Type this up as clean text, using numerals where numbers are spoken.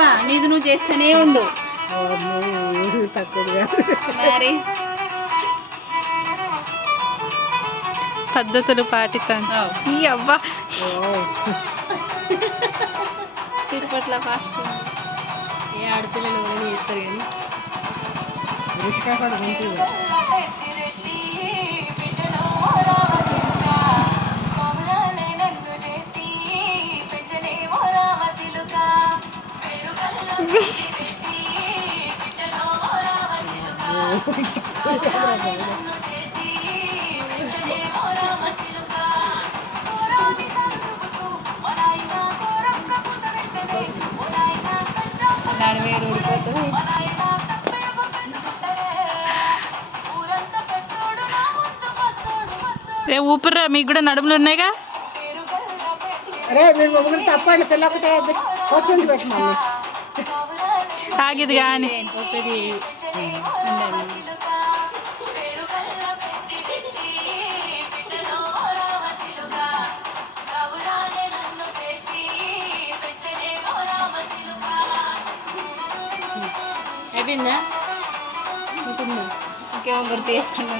ఎక్కువ, నీది నువ్వు చేస్తూనే ఉండు. మరి పద్ధతులు పాటిస్తాను. ఈ అవ్వ ఇప్పట్లో ఫాస్ట్ ఏ ఆడపిల్లలు చేస్తారు కానీ నడవేరు ఊడిపోతుంది. ఊపిరిరా, మీకు కూడా నడుములు ఉన్నాయిగా. అరే మీరు ముగ్గురు తప్పండి, పిల్లకపోతే పోసుకొని పెట్టమా ఆగిది కానీ ఒకటి అయిపోయిందా? ఇంకేమో గుర్తు చేసుకున్నాను.